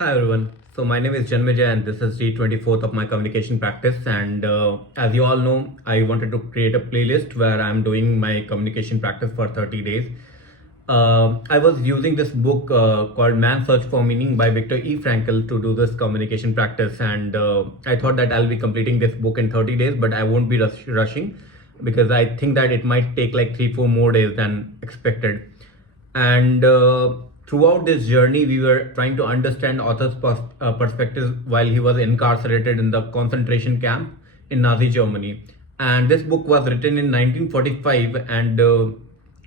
Hi everyone. So my name is Janmijay and this is the 24th of my communication practice. And as you all know, I wanted to create a playlist where I'm doing my communication practice for 30 days. I was using this book called Man's Search for Meaning by Viktor E. Frankl to do this communication practice. And I thought that I'll be completing this book in 30 days, but I won't be rushing because I think that it might take like 3-4 more days than expected. And throughout this journey, we were trying to understand author's perspective while he was incarcerated in the concentration camp in Nazi Germany. And this book was written in 1945, and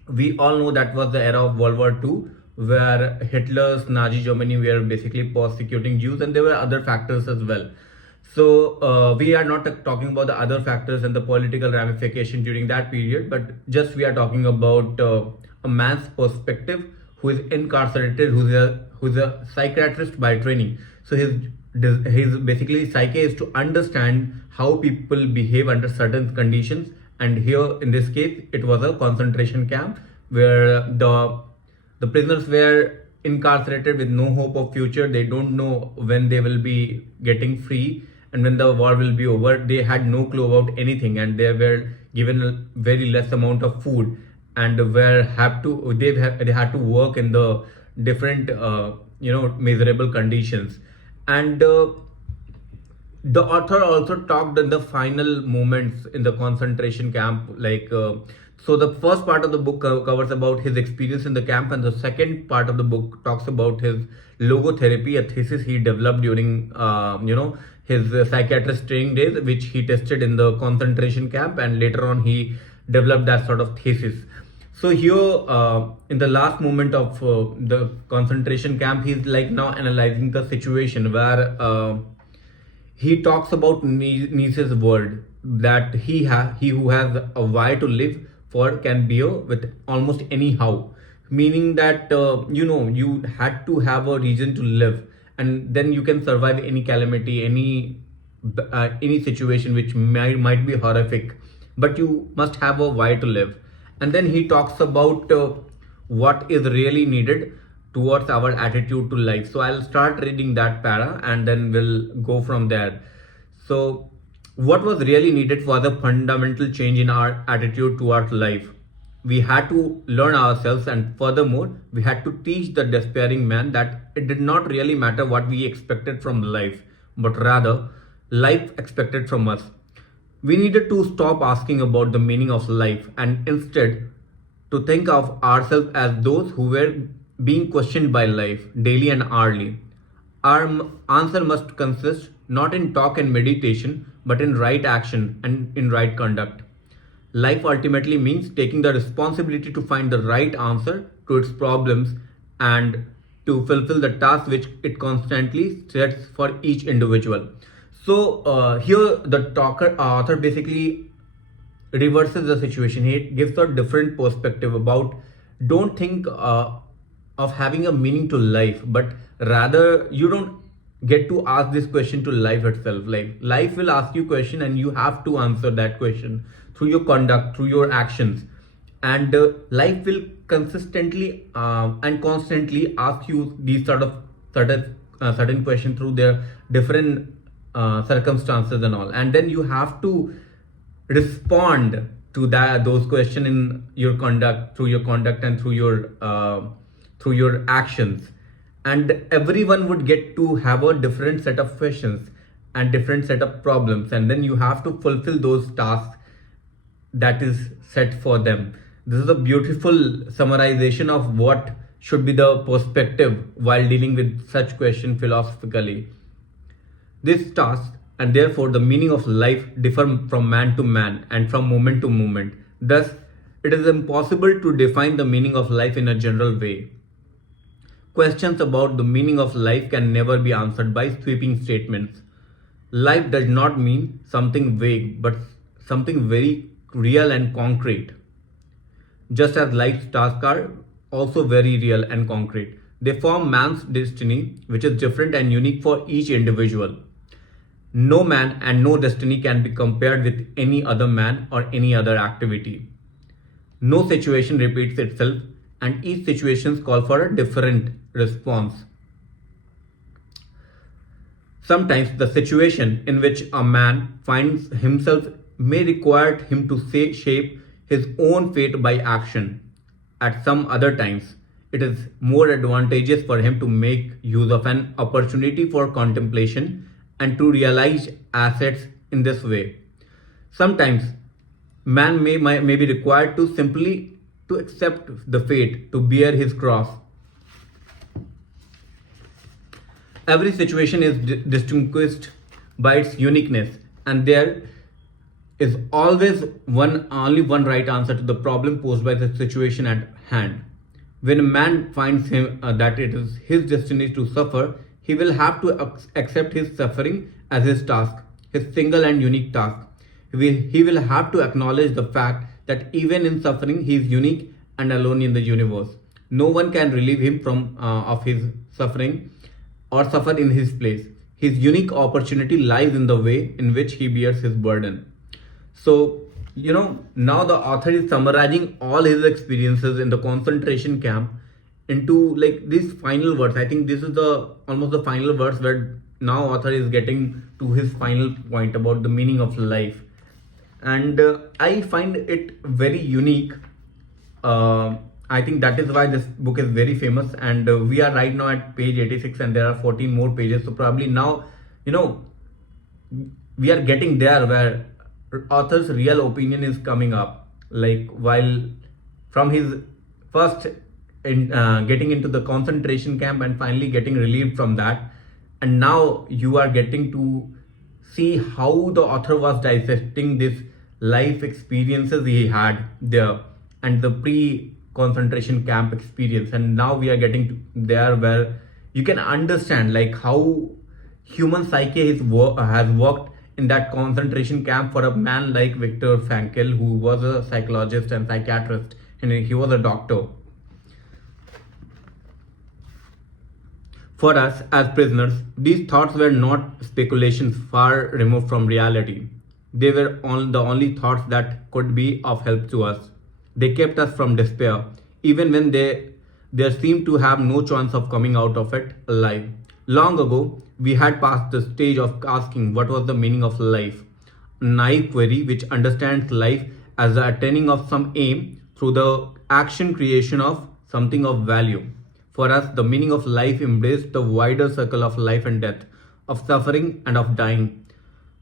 we all know that was the era of World War II, where Hitler's Nazi Germany were basically persecuting Jews, and there were other factors as well. So we are not talking about the other factors and the political ramification during that period, but just we are talking about a man's perspective who is incarcerated, who's a psychiatrist by training. So his basically psyche is to understand how people behave under certain conditions. And here in this case, it was a concentration camp where the prisoners were incarcerated with no hope of future. They don't know when they will be getting free and when the war will be over. They had no clue about anything, and they were given a very less amount of food, and they had to work in the different miserable conditions. And the author also talked in the final moments in the concentration camp, so the first part of the book covers about his experience in the camp, and the second part of the book talks about his logotherapy, a thesis he developed during his psychiatrist training days, which he tested in the concentration camp, and later on he developed that sort of thesis. So here, in the last moment of the concentration camp, he's like now analyzing the situation where he talks about Nietzsche's word that he who has a why to live for can bear with almost anyhow, meaning that you had to have a reason to live, and then you can survive any calamity, any situation which might be horrific, but you must have a why to live. And then he talks about what is really needed towards our attitude to life. So I'll start reading that para and then we'll go from there. So what was really needed for the fundamental change in our attitude towards life? We had to learn ourselves, and furthermore, we had to teach the despairing man that it did not really matter what we expected from life, but rather life expected from us. We needed to stop asking about the meaning of life and instead to think of ourselves as those who were being questioned by life daily and hourly. Our answer must consist not in talk and meditation, but in right action and in right conduct. Life ultimately means taking the responsibility to find the right answer to its problems and to fulfill the task which it constantly sets for each individual. So here the author basically reverses the situation. He gives a different perspective about don't think of having a meaning to life, but rather you don't get to ask this question to life itself. Like life will ask you question and you have to answer that question through your conduct, through your actions. And life will consistently and constantly ask you these sort of certain questions through their different circumstances and all, and then you have to respond to those questions in your conduct, through your conduct and through your actions. And everyone would get to have a different set of questions and different set of problems, and then you have to fulfill those tasks that is set for them. This is a beautiful summarization of what should be the perspective while dealing with such question philosophically. This task and therefore the meaning of life differ from man to man and from moment to moment. Thus, it is impossible to define the meaning of life in a general way. Questions about the meaning of life can never be answered by sweeping statements. Life does not mean something vague, but something very real and concrete. Just as life's tasks are also very real and concrete, they form man's destiny, which is different and unique for each individual. No man and no destiny can be compared with any other man or any other activity. No situation repeats itself, and each situation calls for a different response. Sometimes the situation in which a man finds himself may require him to shape his own fate by action. At some other times, it is more advantageous for him to make use of an opportunity for contemplation and to realize assets in this way. Sometimes man may be required to simply to accept the fate, to bear his cross. Every situation is distinguished by its uniqueness, and there is always only one right answer to the problem posed by the situation at hand. When a man finds that it is his destiny to suffer, he will have to accept his suffering as his task, his single and unique task. He will have to acknowledge the fact that even in suffering, he is unique and alone in the universe. No one can relieve him from of his suffering or suffer in his place. His unique opportunity lies in the way in which he bears his burden. So, now the author is summarizing all his experiences in the concentration camp into like this final verse. I think this is the almost the final verse where now author is getting to his final point about the meaning of life. And I find it very unique. I think that is why this book is very famous, and we are right now at page 86 and there are 14 more pages, so probably now we are getting there where author's real opinion is coming up, like while from his first getting into the concentration camp and finally getting relieved from that, and now you are getting to see how the author was dissecting this life experiences he had there and the pre-concentration camp experience, and now we are getting to there where you can understand like how human psyche has worked in that concentration camp for a man like Viktor Frankl, who was a psychologist and psychiatrist, and he was a doctor. For us as prisoners, these thoughts were not speculations far removed from reality. They were the only thoughts that could be of help to us. They kept us from despair, even when there seemed to have no chance of coming out of it alive. Long ago, we had passed the stage of asking what was the meaning of life, a naive query which understands life as the attaining of some aim through the action creation of something of value. For us, the meaning of life embraced the wider circle of life and death, of suffering and of dying.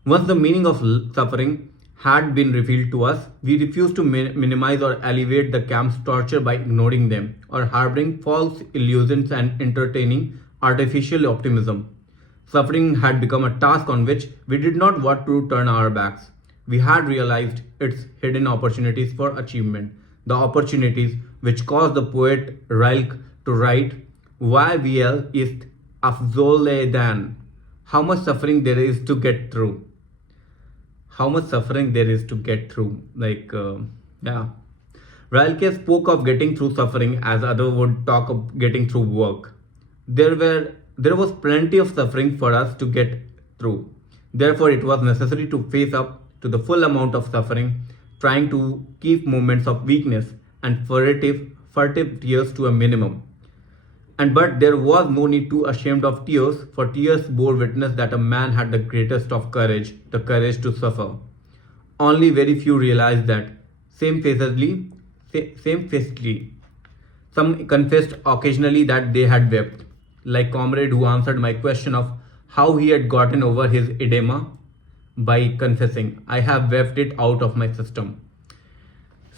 Once the meaning of suffering had been revealed to us, we refused to minimize or alleviate the camp's torture by ignoring them or harboring false illusions and entertaining artificial optimism. Suffering had become a task on which we did not want to turn our backs. We had realized its hidden opportunities for achievement, the opportunities which caused the poet Rilke to write, "YVL ist afzoledan." How much suffering there is to get through. How much suffering there is to get through. Rilke spoke of getting through suffering as others would talk of getting through work. There was plenty of suffering for us to get through. Therefore, it was necessary to face up to the full amount of suffering, trying to keep moments of weakness and furtive tears to a minimum. But there was no need to ashamed of tears, for tears bore witness that a man had the greatest of courage, the courage to suffer. Only very few realized that. Shamefacedly, some confessed occasionally that they had wept, like comrade who answered my question of how he had gotten over his edema by confessing, "I have wept it out of my system."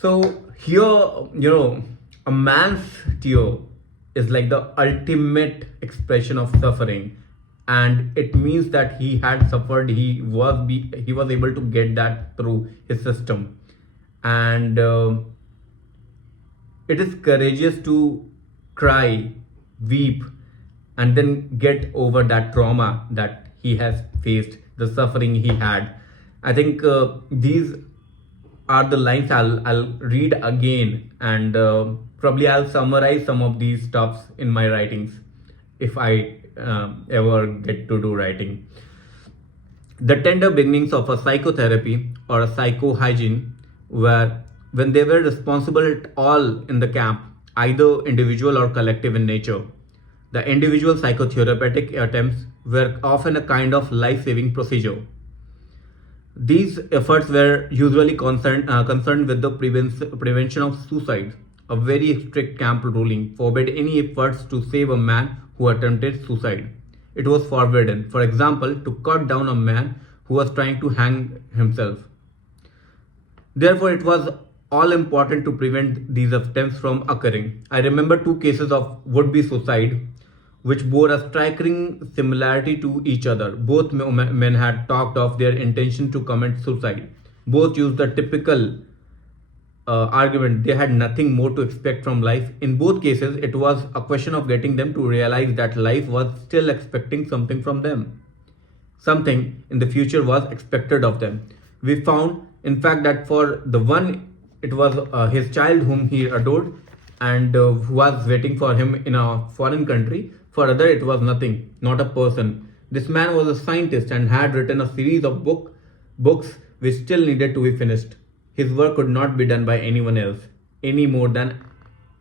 So here, a man's tear is like the ultimate expression of suffering, and it means that he had suffered. He was able to get that through his system, and it is courageous to cry, weep, and then get over that trauma that he has faced, the suffering he had. I think these are the lines I'll read again, and probably I'll summarize some of these stuffs in my writings if I ever get to do writing. The tender beginnings of a psychotherapy or a psychohygiene were when they were responsible at all in the camp, either individual or collective in nature. The individual psychotherapeutic attempts were often a kind of life-saving procedure. These efforts were usually concerned with the prevention of suicide. A very strict camp ruling forbade any efforts to save a man who attempted suicide. It was forbidden, for example, to cut down a man who was trying to hang himself. Therefore, it was all important to prevent these attempts from occurring. I remember two cases of would-be suicide which bore a striking similarity to each other. Both men had talked of their intention to commit suicide. Both used the typical argument they had nothing more to expect from life. In both cases, it was a question of getting them to realize that life was still expecting something from them. Something in the future was expected of them. We found, in fact, that for the one, it was his child whom he adored and who was waiting for him in a foreign country. For other, it was nothing, not a person. This man was a scientist and had written a series of books which still needed to be finished. His work could not be done by anyone else, any more than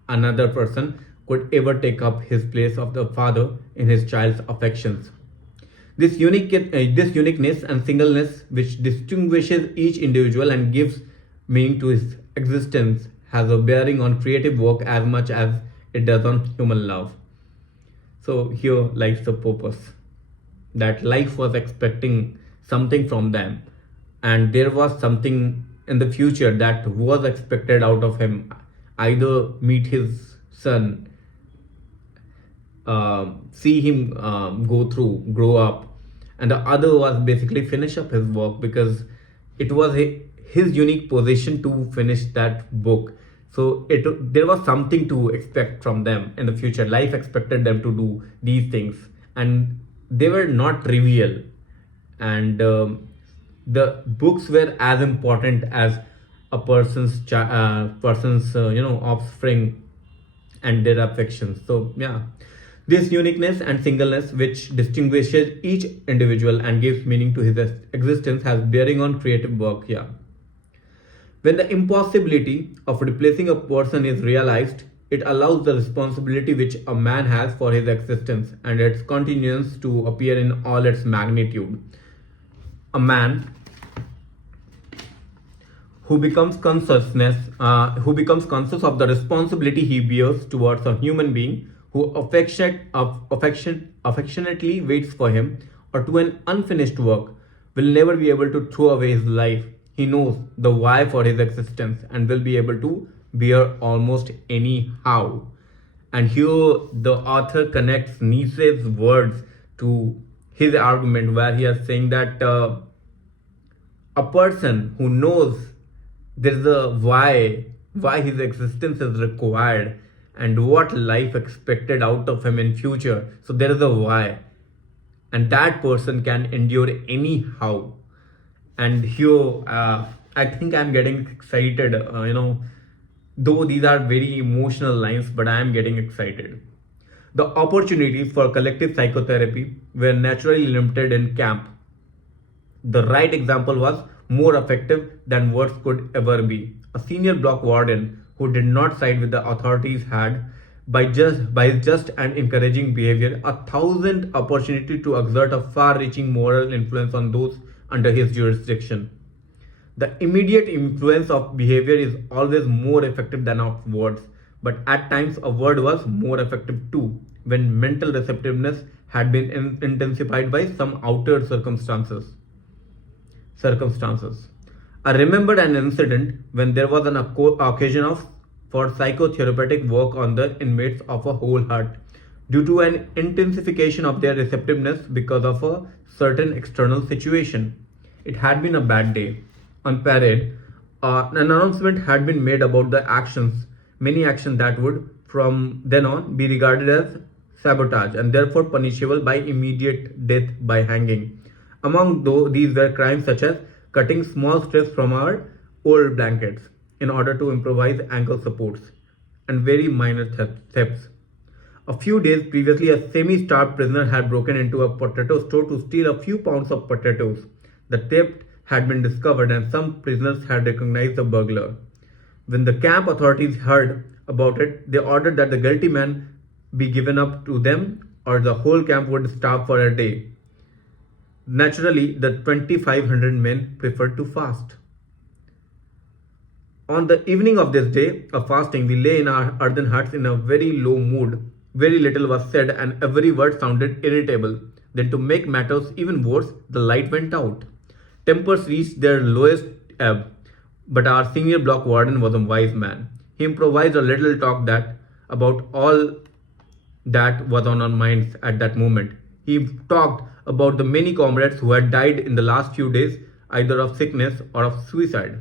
another person could ever take up his place of the father in his child's affections. This uniqueness and singleness which distinguishes each individual and gives meaning to his existence has a bearing on creative work as much as it does on human love. So here lies the purpose, that life was expecting something from them, and there was something in the future that was expected out of him, either meet his son, see him grow up, and the other was basically finish up his work, because it was his unique position to finish that book. So there was something to expect from them in the future. Life expected them to do these things, and they were not trivial. And the books were as important as a person's offspring and their affections. So yeah, this uniqueness and singleness which distinguishes each individual and gives meaning to his existence has bearing on creative work. Yeah. When the impossibility of replacing a person is realized, it allows the responsibility which a man has for his existence and its continuance to appear in all its magnitude. A man who becomes conscious of the responsibility he bears towards a human being who affectionately waits for him or to an unfinished work will never be able to throw away his life. He knows the why for his existence and will be able to bear almost any how. And here the author connects Nietzsche's words to his argument, where he is saying that a person who knows there's a why his existence is required and what life expected out of him in future. So there is a why, and that person can endure anyhow. And here, I think I'm getting excited, though these are very emotional lines, but I am getting excited. The opportunities for collective psychotherapy were naturally limited in camp. The right example was more effective than words could ever be. A senior block warden who did not side with the authorities had, by just and encouraging behavior, 1,000 opportunity to exert a far-reaching moral influence on those under his jurisdiction. The immediate influence of behavior is always more effective than of words, but at times a word was more effective too, when mental receptiveness had been intensified by some outer circumstances. I remembered an incident when there was an occasion for psychotherapeutic work on the inmates of a whole hut, due to an intensification of their receptiveness because of a certain external situation. It had been a bad day. On parade, an announcement had been made about many actions that would, from then on, be regarded as sabotage and therefore punishable by immediate death by hanging. Among these were crimes such as cutting small strips from our old blankets in order to improvise ankle supports, and very minor thefts. A few days previously, a semi-starved prisoner had broken into a potato store to steal a few pounds of potatoes. The theft had been discovered and some prisoners had recognized the burglar. When the camp authorities heard about it, they ordered that the guilty man be given up to them, or the whole camp would starve for a day. Naturally, the 2,500 men preferred to fast. On the evening of this day of fasting, we lay in our earthen huts in a very low mood. Very little was said, and every word sounded irritable. Then, to make matters even worse, the light went out. Tempers reached their lowest ebb. But our senior block warden was a wise man. He improvised a little talk that about all that was on our minds at that moment. He talked about the many comrades who had died in the last few days, either of sickness or of suicide.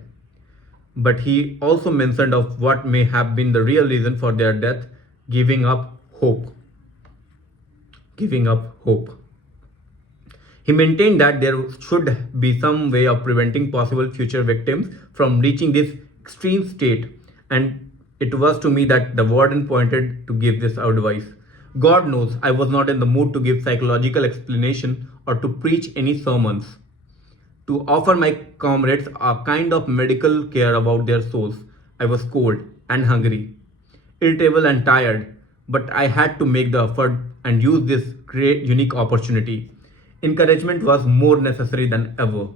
But he also mentioned of what may have been the real reason for their death, giving up hope. Giving up hope. He maintained that there should be some way of preventing possible future victims from reaching this extreme state, and it was to me that the warden pointed to give this advice. God knows I was not in the mood to give psychological explanation or to preach any sermons, to offer my comrades a kind of medical care about their souls. I was cold and hungry, irritable and tired, but I had to make the effort and use this great unique opportunity. Encouragement was more necessary than ever.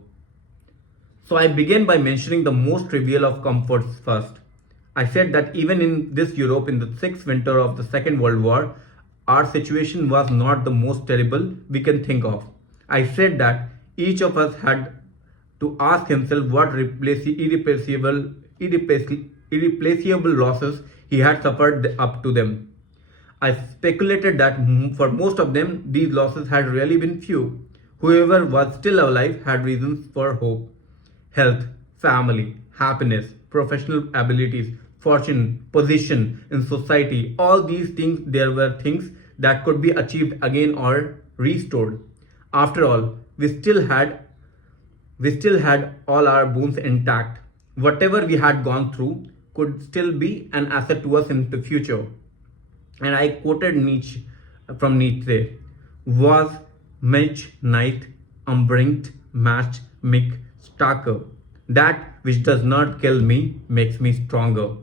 So I began by mentioning the most trivial of comforts first. I said that even in this Europe in the sixth winter of the Second World War, our situation was not the most terrible we can think of. I said that each of us had to ask himself what irreplaceable losses he had suffered up to them. I speculated that for most of them, these losses had really been few. Whoever was still alive had reasons for hope: health, family, happiness, professional abilities, fortune, position in society. All these things, there were things that could be achieved again or restored. After all, we still had all our bones intact. Whatever we had gone through could still be an asset to us in the future. And I quoted Nietzsche from Nietzsche: was Mensch nicht umbringt, macht mich stärker. That which does not kill me makes me stronger.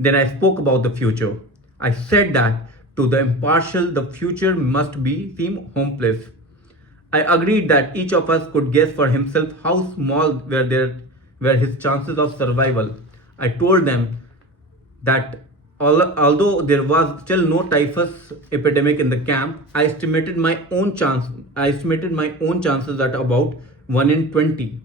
Then I spoke about the future. I said that to the impartial, the future must be seem hopeless. I agreed that each of us could guess for himself how small were his chances of survival. I told them that although there was still no typhus epidemic in the camp, I estimated my own chances at about 1 in 20.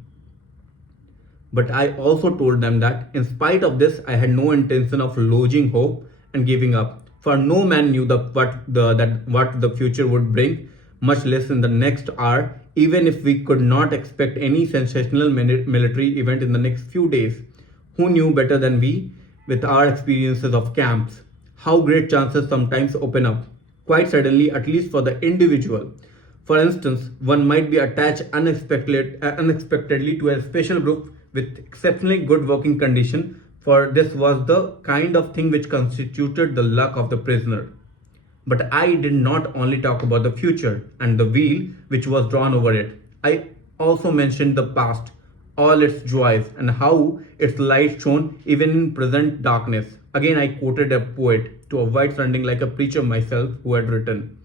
But I also told them that in spite of this, I had no intention of losing hope and giving up. For no man knew what the future would bring, much less in the next hour, even if we could not expect any sensational military event in the next few days. Who knew better than we, with our experiences of camps, how great chances sometimes open up, quite suddenly, at least for the individual. For instance, one might be attached unexpectedly to a special group with exceptionally good working condition, for this was the kind of thing which constituted the luck of the prisoner. But I did not only talk about the future and the wheel which was drawn over it. I also mentioned the past, all its joys, and how its light shone even in present darkness. Again, I quoted a poet to avoid sounding like a preacher myself, who had written: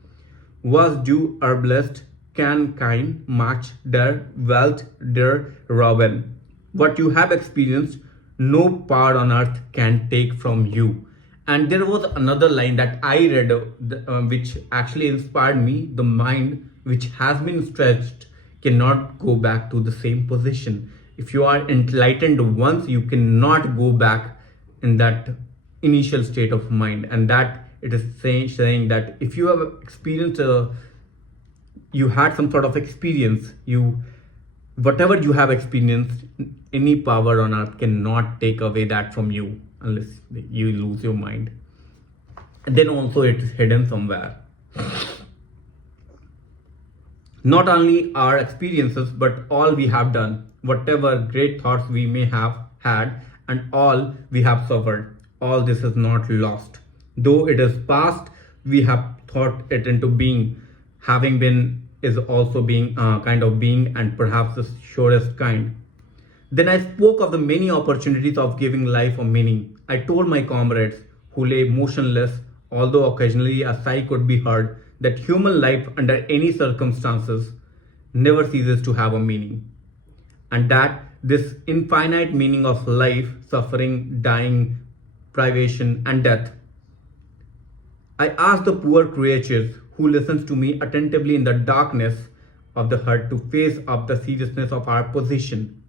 was du erblest, can kein match der Welt der Rauben. What you have experienced, no power on earth can take from you. And there was another line that I read, which actually inspired me: the mind which has been stretched cannot go back to the same position. If you are enlightened once, you cannot go back in that initial state of mind. And that it is saying that if you have experienced, you had some sort of experience, whatever you have experienced, any power on earth cannot take away that from you unless you lose your mind. And then also it is hidden somewhere. Not only our experiences, but all we have done, whatever great thoughts we may have had, and all we have suffered, all this is not lost. Though it is past, we have thought it into being. Having been is also being, kind of being, and perhaps the surest kind. Then I spoke of the many opportunities of giving life a meaning. I told my comrades who lay motionless although occasionally a sigh could be heard, that human life under any circumstances never ceases to have a meaning, and that this infinite meaning of life, suffering, dying, privation, and death. I ask the poor creatures who listens to me attentively in the darkness of the hut to face up the seriousness of our position.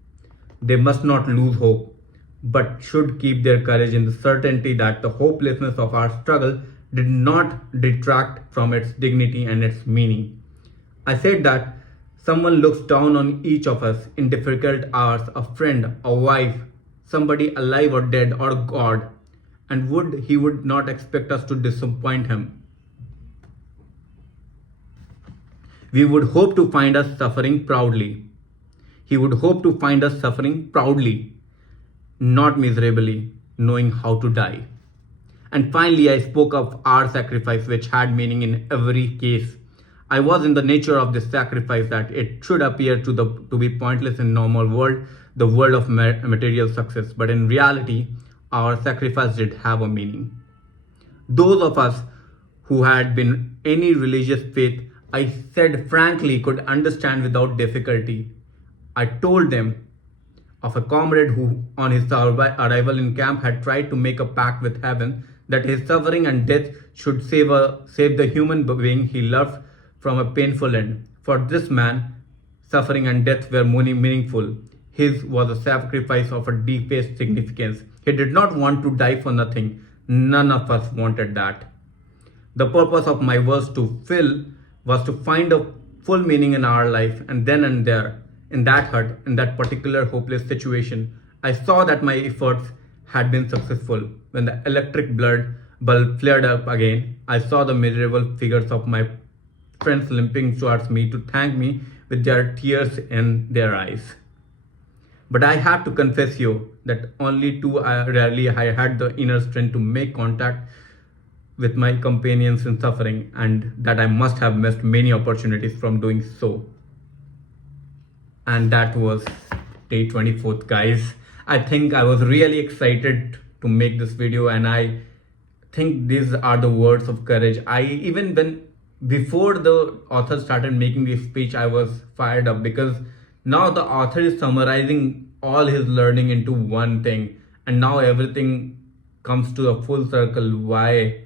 They must not lose hope, but should keep their courage in the certainty that the hopelessness of our struggle did not detract from its dignity and its meaning. I said that someone looks down on each of us in difficult hours, a friend, a wife, somebody alive or dead, or God, and he would not expect us to disappoint him. We would hope to find us suffering proudly. He would hope to find us suffering proudly, not miserably, knowing how to die. And finally, I spoke of our sacrifice, which had meaning in every case. I was in the nature of this sacrifice that it should appear to be pointless in normal world, the world of material success. But in reality, our sacrifice did have a meaning. Those of us who had been any religious faith, I said frankly, could understand without difficulty. I told them of a comrade who, on his arrival in camp, had tried to make a pact with heaven that his suffering and death should save the human being he loved from a painful end. For this man, suffering and death were meaningful. His was a sacrifice of a deepest significance. He did not want to die for nothing. None of us wanted that. The purpose of my verse was to find a full meaning in our life, and then and there, in that hut, in that particular hopeless situation, I saw that my efforts had been successful. When the electric bulb flared up again, I saw the miserable figures of my friends limping towards me to thank me with their tears in their eyes. But I have to confess you that only too rarely I had the inner strength to make contact with my companions in suffering, and that I must have missed many opportunities from doing so. And that was day 24th, guys. I think I was really excited to make this video, and I think these are the words of courage. Before the author started making this speech, I was fired up because now the author is summarizing all his learning into one thing, and now everything comes to a full circle. Why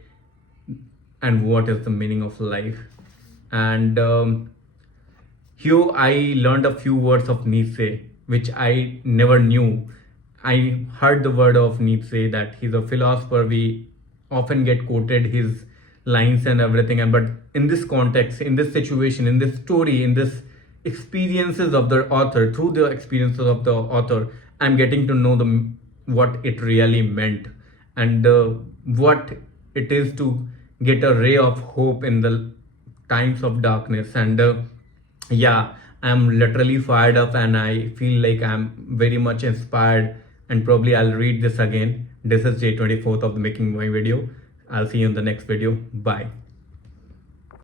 and what is the meaning of life? And here I learned a few words of Nietzsche, which I never knew. I heard the word of Nietzsche, that he's a philosopher. We often get quoted his lines and everything, but in this context, in this situation, in this story, in this experiences of the author, through the experiences of the author, I'm getting to know what it really meant, and what it is to get a ray of hope in the times of darkness. And yeah, I'm literally fired up, and I feel like I'm very much inspired, and probably I'll read this again. This is day 24th of the making my video. I'll see you in the next video. Bye.